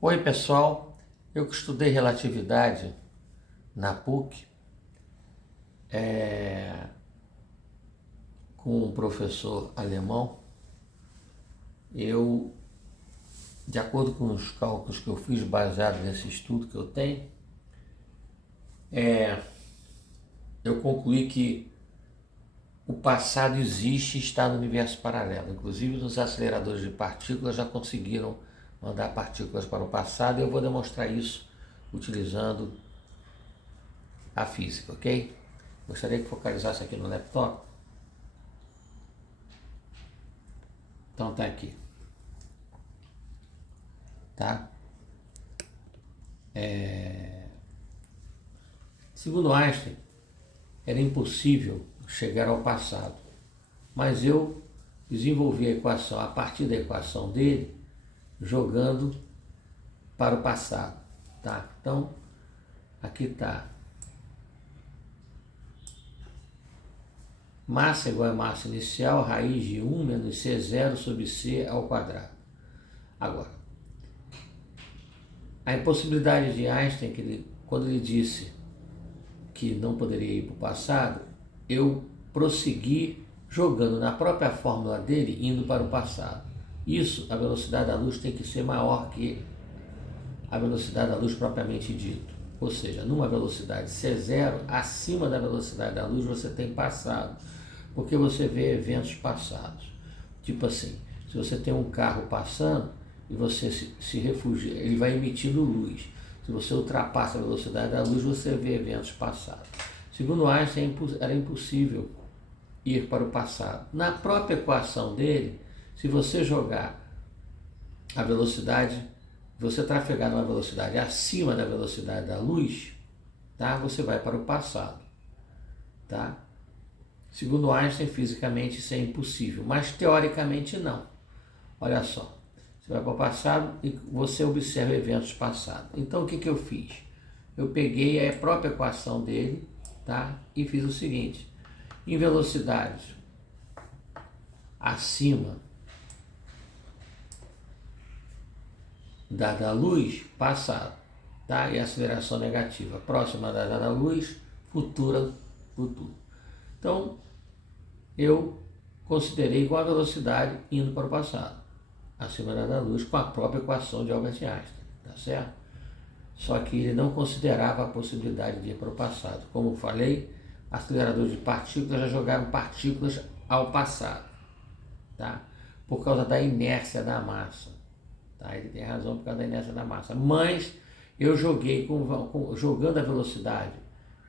Oi pessoal, eu que estudei relatividade na PUC com um professor alemão, de acordo com os cálculos que eu fiz baseado nesse estudo que eu tenho, eu concluí que o passado existe e está no universo paralelo. Inclusive nos aceleradores de partículas já conseguiram mandar partículas para o passado e eu vou demonstrar isso utilizando a física, ok? Gostaria que focalizasse aqui no laptop. Então tá aqui, tá? Segundo Einstein, era impossível chegar ao passado, mas eu desenvolvi a equação a partir da equação dele, jogando para o passado, tá? Então, aqui está massa igual a massa inicial, raiz de 1 menos C0 sobre C ao quadrado. Agora, a impossibilidade de Einstein, quando ele disse que não poderia ir para o passado, eu prossegui jogando na própria fórmula dele, indo para o passado. Isso, a velocidade da luz tem que ser maior que a velocidade da luz propriamente dito. Ou seja, numa velocidade C0, acima da velocidade da luz você tem passado, porque você vê eventos passados. Tipo assim, se você tem um carro passando e você se refugia, ele vai emitindo luz. Se você ultrapassa a velocidade da luz, você vê eventos passados. Segundo Einstein, era impossível ir para o passado. Na própria equação dele, se você jogar a velocidade, você trafegar numa velocidade acima da velocidade da luz, tá? Você vai para o passado, tá? Segundo Einstein, fisicamente isso é impossível, mas teoricamente não. Olha só, você vai para o passado e você observa eventos passados. Então o que eu fiz? Eu peguei a própria equação dele, tá? E fiz o seguinte: em velocidades acima da luz, passado, tá? E aceleração negativa, próxima da luz, futura, futuro. Então, eu considerei igual a velocidade indo para o passado, acima da luz, com a própria equação de Albert Einstein, tá certo? Só que ele não considerava a possibilidade de ir para o passado. Como falei, aceleradores de partículas já jogaram partículas ao passado, tá? Por causa da inércia da massa. Tá? Ele tem razão por causa da inércia da massa. Mas eu joguei jogando a velocidade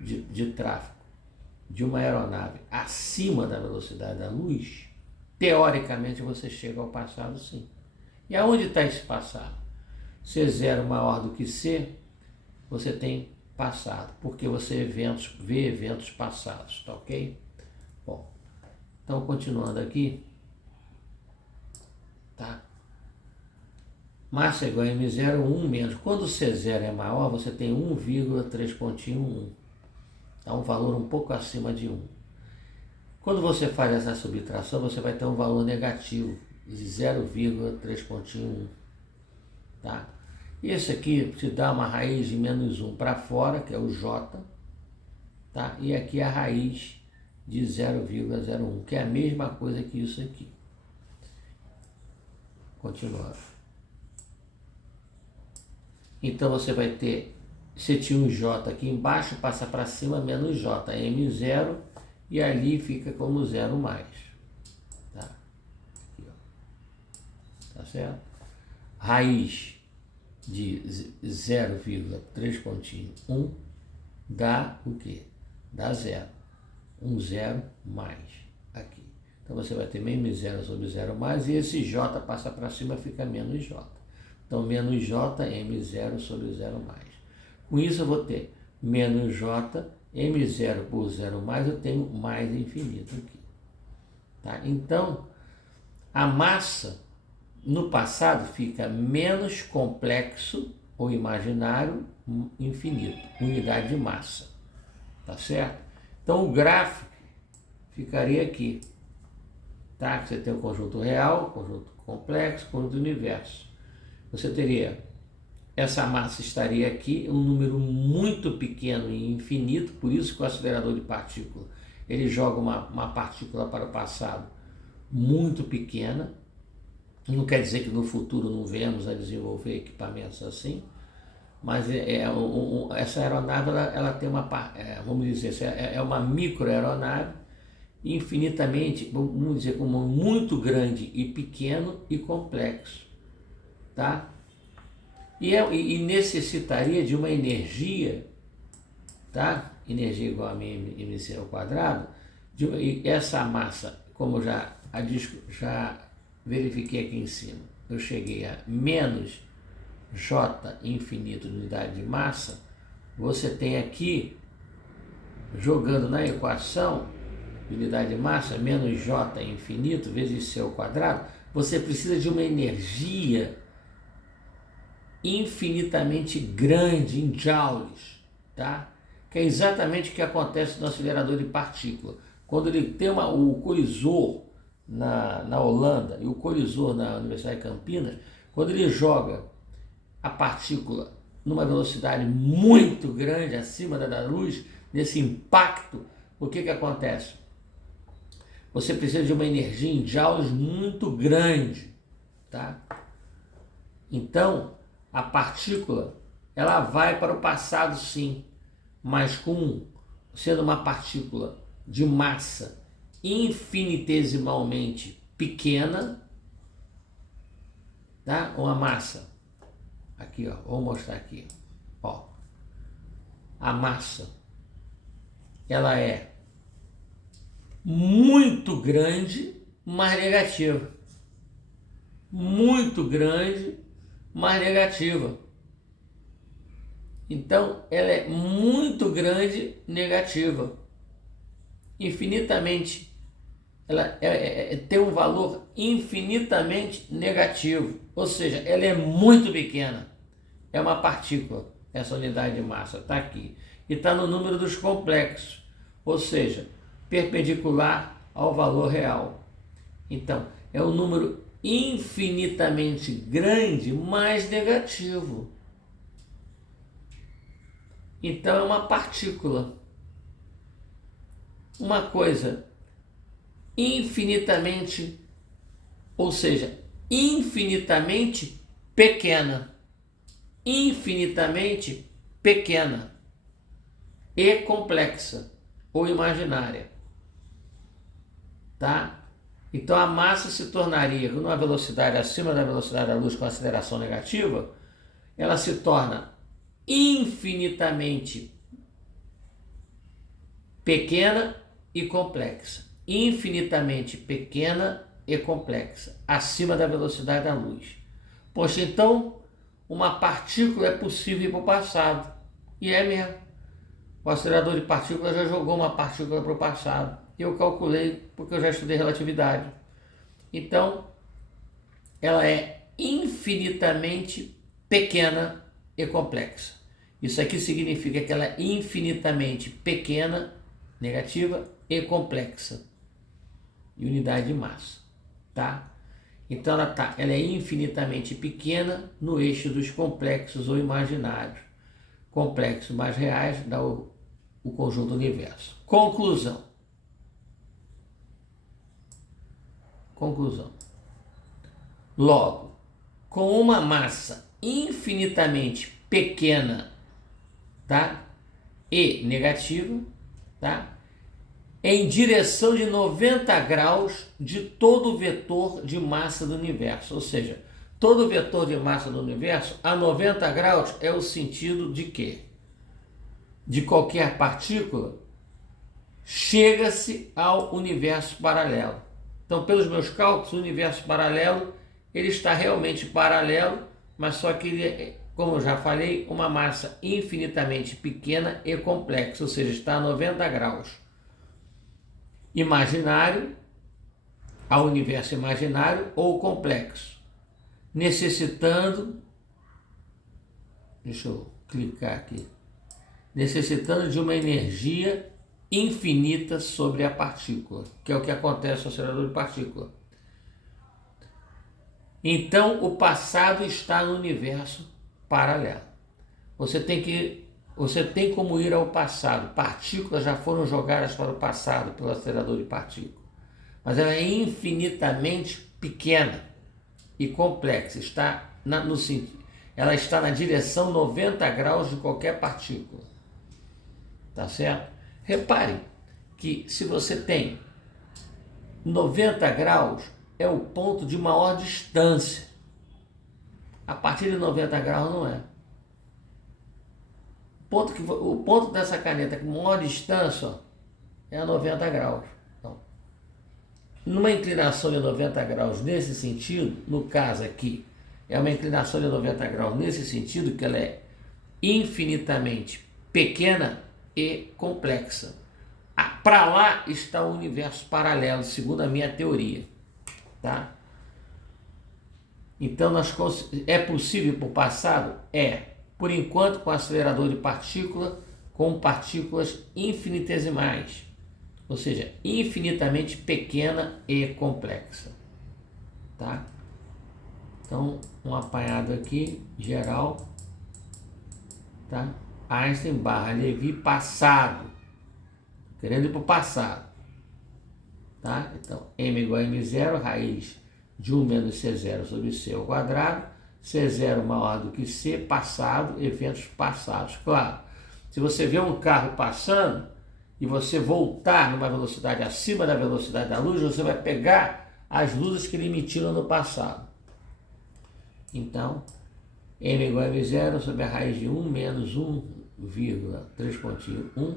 de tráfego de uma aeronave acima da velocidade da luz, teoricamente você chega ao passado, sim. E aonde está esse passado? C0 maior do que C, você tem passado, porque você vê eventos passados, tá ok? Bom, então continuando aqui, tá? Massa igual a M0, 1 menos. Quando C0 é maior, você tem 1,3.1. É um valor um pouco acima de 1. Quando você faz essa subtração, você vai ter um valor negativo de 0,3.1. Tá? E esse aqui te dá uma raiz de menos 1 para fora, que é o J. Tá? E aqui a raiz de 0,01, que é a mesma coisa que isso aqui. Continuando. Então você vai ter, você tinha um J aqui embaixo, passa para cima, menos J, M0, e ali fica como 0 mais. Tá? Aqui, ó. Tá certo? Raiz de 0,3.1 dá o quê? Dá 0. Um 0 mais aqui. Então você vai ter menos 0 sobre 0 mais, e esse J passa para cima, fica menos J. Então, menos J, M0 sobre 0 mais. Com isso, eu vou ter menos J, M0 por 0 mais, eu tenho mais infinito aqui. Tá? Então, a massa, no passado, fica menos complexo ou imaginário infinito, unidade de massa. Tá certo? Então, o gráfico ficaria aqui. Tá? Você tem o conjunto real, conjunto complexo, conjunto universo. Você teria essa massa estaria aqui, um número muito pequeno e infinito, por isso que o acelerador de partícula, ele joga uma partícula para o passado muito pequena. Não quer dizer que no futuro não venhamos a desenvolver equipamentos assim, mas essa aeronave ela tem uma, vamos dizer, é uma microaeronave infinitamente, vamos dizer, como muito grande e pequeno e complexo, tá? E necessitaria de uma energia, tá? Energia igual a mc ao quadrado, e essa massa, como já verifiquei aqui em cima, eu cheguei a menos J infinito de unidade de massa. Você tem aqui, jogando na equação, unidade de massa, menos J infinito vezes C ao quadrado, você precisa de uma energia infinitamente grande em joules, tá? Que é exatamente o que acontece no acelerador de partícula. Quando ele tem o colisor na Holanda e o colisor na Universidade de Campinas, quando ele joga a partícula numa velocidade muito grande, acima da luz, nesse impacto, o que acontece? Você precisa de uma energia em joules muito grande, tá? Então, a partícula, ela vai para o passado sim, mas sendo uma partícula de massa infinitesimalmente pequena, tá? Uma massa, aqui ó, vou mostrar aqui, ó, a massa, ela é muito grande, mas negativa, muito grande, mais negativa. Então, ela é muito grande, negativa. Infinitamente, ela tem um valor infinitamente negativo. Ou seja, ela é muito pequena. É uma partícula, essa unidade de massa, está aqui. E está no número dos complexos. Ou seja, perpendicular ao valor real. Então, é um número infinitamente grande, mais negativo. Então é uma partícula. Uma coisa infinitamente, ou seja, infinitamente pequena. Infinitamente pequena e complexa ou imaginária. Tá? Então a massa se tornaria, numa velocidade acima da velocidade da luz com aceleração negativa, ela se torna infinitamente pequena e complexa. Infinitamente pequena e complexa, acima da velocidade da luz. Poxa, então uma partícula é possível ir para o passado. E é mesmo. O acelerador de partículas já jogou uma partícula para o passado. Eu calculei porque eu já estudei relatividade. Então, ela é infinitamente pequena e complexa. Isso aqui significa que ela é infinitamente pequena, negativa, e complexa. E unidade de massa, tá? Então ela é infinitamente pequena no eixo dos complexos ou imaginários. Complexos mais reais dá o conjunto do universo. Conclusão. Logo, com uma massa infinitamente pequena, tá? E negativa, tá? Em direção de 90 graus de todo o vetor de massa do universo. Ou seja, todo vetor de massa do universo a 90 graus é o sentido de quê? De qualquer partícula, chega-se ao universo paralelo. Então, pelos meus cálculos, o universo paralelo, ele está realmente paralelo, mas só que ele é, como eu já falei, uma massa infinitamente pequena e complexa, ou seja, está a 90 graus. Imaginário ao universo imaginário ou complexo, necessitando, deixa eu clicar aqui, necessitando de uma energia infinita sobre a partícula, que é o que acontece no acelerador de partícula. Então, o passado está no universo paralelo. Você tem como ir ao passado. Partículas já foram jogadas para o passado pelo acelerador de partículas. Mas ela é infinitamente pequena e complexa. Ela está na direção 90 graus de qualquer partícula. Tá certo? Repare que se você tem 90 graus, é o ponto de maior distância. A partir de 90 graus não é. O ponto dessa caneta com maior distância, ó, é a 90 graus. Então, numa inclinação de 90 graus nesse sentido, no caso aqui, é uma inclinação de 90 graus nesse sentido, que ela é infinitamente pequena e complexa. Para lá está o universo paralelo, segundo a minha teoria. Tá? Então, é possível para o passado? É. Por enquanto, com acelerador de partícula, com partículas infinitesimais, ou seja, infinitamente pequena e complexa. Tá? Então, um apanhado aqui, geral, tá? Einstein / Levi, passado. Querendo ir para o passado. Tá? Então, m igual a m0, raiz de 1 menos c0 sobre c ao quadrado, c0 maior do que c, passado, eventos passados. Claro, se você vê um carro passando e você voltar numa velocidade acima da velocidade da luz, você vai pegar as luzes que ele emitiu no passado. Então, m igual a m0 sobre a raiz de 1 menos 1,3.1,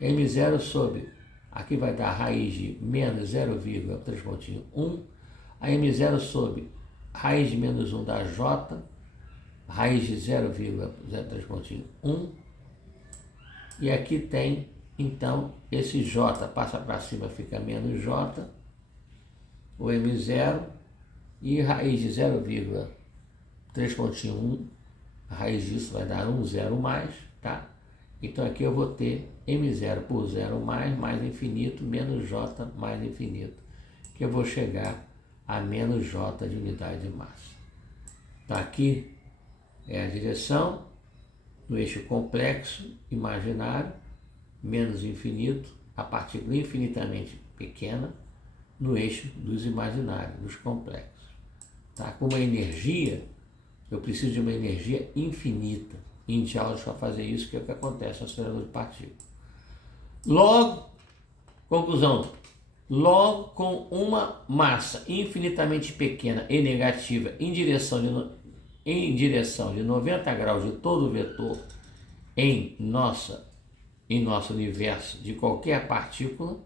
m0 sobre, aqui vai dar a raiz de menos 0,3.1, a m0 sobre raiz de menos 1 da j, raiz de 0,03.1, e aqui tem, então, esse j passa para cima, fica menos j, o m0, e raiz de 0,3.1, a raiz disso vai dar 1 zero mais, tá? Então aqui eu vou ter m0 por 0 mais infinito, menos j mais infinito, que eu vou chegar a menos j de unidade de massa. Tá, aqui é a direção no eixo complexo, imaginário, menos infinito, a partícula infinitamente pequena, no eixo dos imaginários, dos complexos. Tá? Com uma energia, eu preciso de uma energia infinita. Em diálogos para fazer isso, que é o que acontece no acelerador de partículas. Logo, conclusão, logo com uma massa infinitamente pequena e negativa em direção de 90 graus de todo o vetor em nosso universo de qualquer partícula,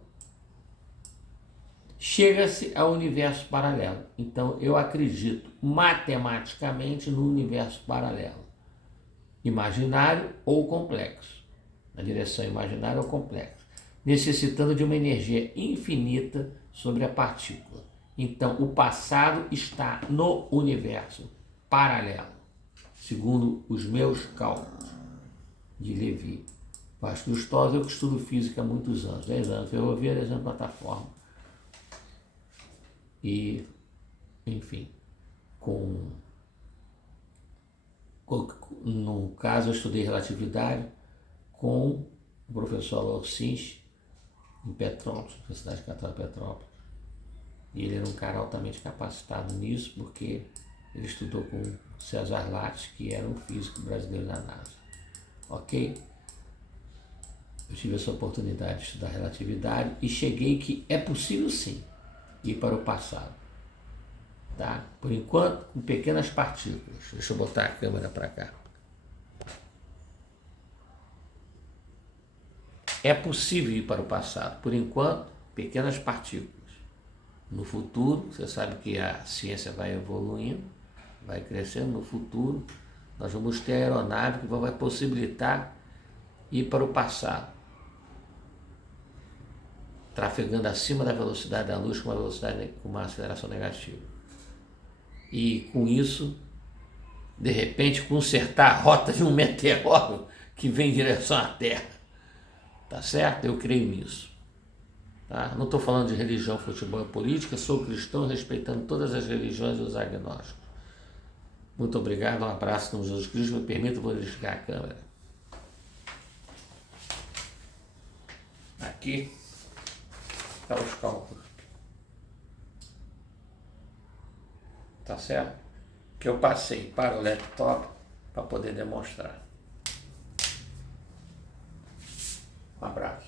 chega-se ao universo paralelo. Então, eu acredito matematicamente no universo paralelo, imaginário ou complexo, na direção imaginária ou complexo, necessitando de uma energia infinita sobre a partícula. Então, o passado está no universo paralelo, segundo os meus cálculos de Levi. Vasco Lustosa, eu que estudo física há muitos anos, 10 anos ferrovia, 10 anos plataforma. E, enfim, no caso, eu estudei relatividade com o professor Alcins, em Petrópolis, Universidade Católica de Petrópolis. E ele era um cara altamente capacitado nisso, porque ele estudou com César Lattes, que era um físico brasileiro na NASA. Ok? Eu tive essa oportunidade de estudar relatividade e cheguei que é possível sim ir para o passado. Tá? Por enquanto, com pequenas partículas. Deixa eu botar a câmera para cá. É possível ir para o passado. Por enquanto, pequenas partículas. No futuro, você sabe que a ciência vai evoluindo, vai crescendo. No futuro, nós vamos ter a aeronave que vai possibilitar ir para o passado, trafegando acima da velocidade da luz com uma aceleração negativa. E com isso, de repente, consertar a rota de um meteoro que vem em direção à Terra. Tá certo? Eu creio nisso. Tá? Não estou falando de religião, futebol e política, sou cristão respeitando todas as religiões e os agnósticos. Muito obrigado, um abraço no Jesus Cristo. Me permita modificar a câmera. Aqui está os cálculos. Tá certo? Que eu passei para o laptop para poder demonstrar. Um abraço.